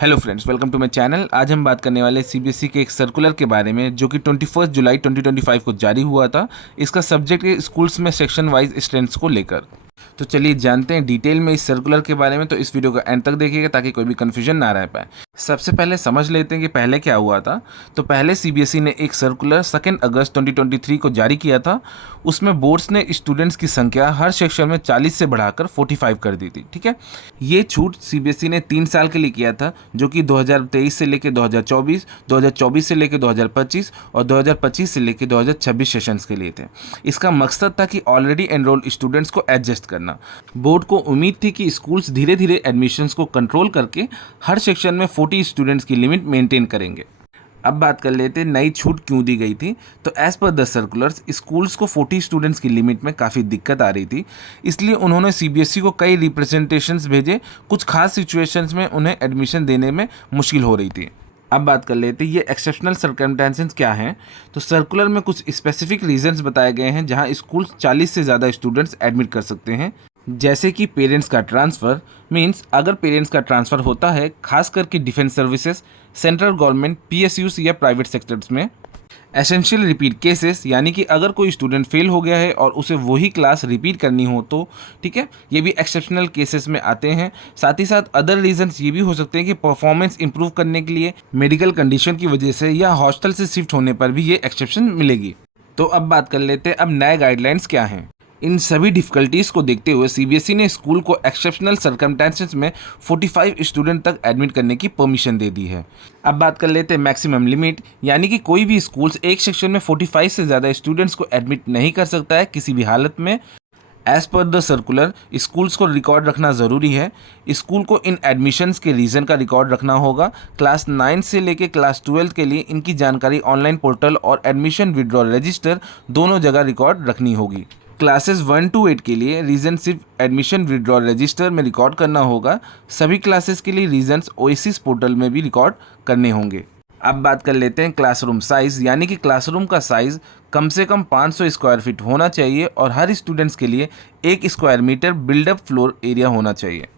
Hello friends, welcome to my channel. आज हम बात करने वाले सीबीएसई के एक सर्कुलर के बारे में जो कि 21 जुलाई 2025 को जारी हुआ था। इसका सब्जेक्ट है स्कूल्स में सेक्शन वाइज स्ट्रेंथ्स को लेकर। तो चलिए जानते हैं डिटेल में इस सर्कुलर के बारे में। तो इस वीडियो को एंड तक देखिएगा ताकि कोई भी कन्फ्यूजन ना रह पाए। सबसे पहले समझ लेते हैं कि पहले क्या हुआ था। तो पहले सीबीएसई ने एक सर्कुलर 2 अगस्त 2023 को जारी किया था। उसमें बोर्ड्स ने स्टूडेंट्स की संख्या हर सेक्शन में 40 से बढ़ाकर 45 कर दी थी। ठीक है, ये छूट सीबीएसई ने 3 साल के लिए किया था, जो कि 2023 से लेकर 2024, 2024 से लेकर 2025 और 2025 से लेकर 2026 सेशंस के लिए थे। इसका मकसद था कि ऑलरेडी एनरोल्ड स्टूडेंट्स को एडजस्ट करना। बोर्ड को उम्मीद थी कि स्कूल्स धीरे धीरे एडमिशन्स को कंट्रोल करके हर सेक्शन में 40 स्टूडेंट्स की लिमिट मेंटेन करेंगे। अब बात कर लेते हैं नई छूट क्यों दी गई थी। तो as per the circulars schools को 40 स्टूडेंट्स की लिमिट में काफ़ी दिक्कत आ रही थी, इसलिए उन्होंने सीबीएसई को कई रिप्रेजेंटेशंस भेजे। कुछ खास सिचुएशंस में उन्हें एडमिशन देने में मुश्किल हो रही थी। अब बात कर लेते हैं ये एक्सेप्शनल सर्कमस्टेंसेस क्या हैं। तो सर्कुलर में कुछ स्पेसिफिक रीजंस बताए गए हैं जहां स्कूल 40 से ज़्यादा स्टूडेंट्स एडमिट कर सकते हैं, जैसे कि पेरेंट्स का ट्रांसफ़र। मींस अगर पेरेंट्स का ट्रांसफ़र होता है, खास करके defence services, central government, PSUs या प्राइवेट सेक्टर्स में। एसेंशियल रिपीट केसेस, यानी कि अगर कोई स्टूडेंट फेल हो गया है और उसे वही क्लास रिपीट करनी हो तो ठीक है, ये भी एक्सेप्शनल केसेस में आते हैं। साथ ही साथ अदर रीजंस ये भी हो सकते हैं कि परफॉर्मेंस इंप्रूव करने के लिए, मेडिकल कंडीशन की वजह से या हॉस्टल से शिफ्ट होने पर भी ये एक्सेप्शन मिलेगी। तो अब बात कर लेते हैं अब नए गाइडलाइंस क्या हैं। इन सभी डिफ़िकल्टीज़ को देखते हुए सीबीएसई ने स्कूल को एक्सेप्शनल सर्कमस्टेंसेस में 45 स्टूडेंट तक एडमिट करने की परमिशन दे दी है। अब बात कर लेते हैं मैक्सिमम लिमिट, यानी कि कोई भी स्कूल्स एक सेक्शन में 45 से ज़्यादा स्टूडेंट्स को एडमिट नहीं कर सकता है किसी भी हालत में। As per the circular schools को रिकॉर्ड रखना ज़रूरी है। स्कूल को इन एडमिशन्स के रीज़न का रिकॉर्ड रखना होगा। क्लास 9 से लेकर क्लास 12 के लिए इनकी जानकारी ऑनलाइन पोर्टल और एडमिशन विड्रॉल रजिस्टर दोनों जगह रिकॉर्ड रखनी होगी। क्लासेस 1 to 8 के लिए रीज़न सिर्फ एडमिशन विड्रॉल रजिस्टर में रिकॉर्ड करना होगा। सभी क्लासेस के लिए रीजन्स ओएसिस पोर्टल में भी रिकॉर्ड करने होंगे। अब बात कर लेते हैं क्लासरूम साइज़, यानी कि क्लासरूम का साइज़ कम से कम 500 स्क्वायर फीट होना चाहिए और हर स्टूडेंट्स के लिए 1 square metre built up floor area होना चाहिए।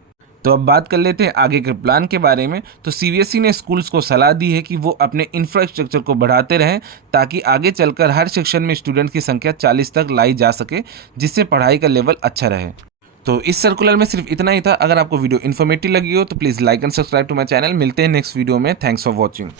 तो अब बात कर लेते हैं आगे के प्लान के बारे में। तो सीबीएसई ने स्कूल्स को सलाह दी है कि वो अपने इंफ्रास्ट्रक्चर को बढ़ाते रहें ताकि आगे चलकर हर सेक्शन में स्टूडेंट की संख्या 40 तक लाई जा सके, जिससे पढ़ाई का लेवल अच्छा रहे। तो इस सर्कुलर में सिर्फ इतना ही था। अगर आपको वीडियो इन्फॉर्मेटिव लगी हो तो please like and subscribe to my channel. मिलते हैं नेक्स्ट वीडियो में। Thanks for watching.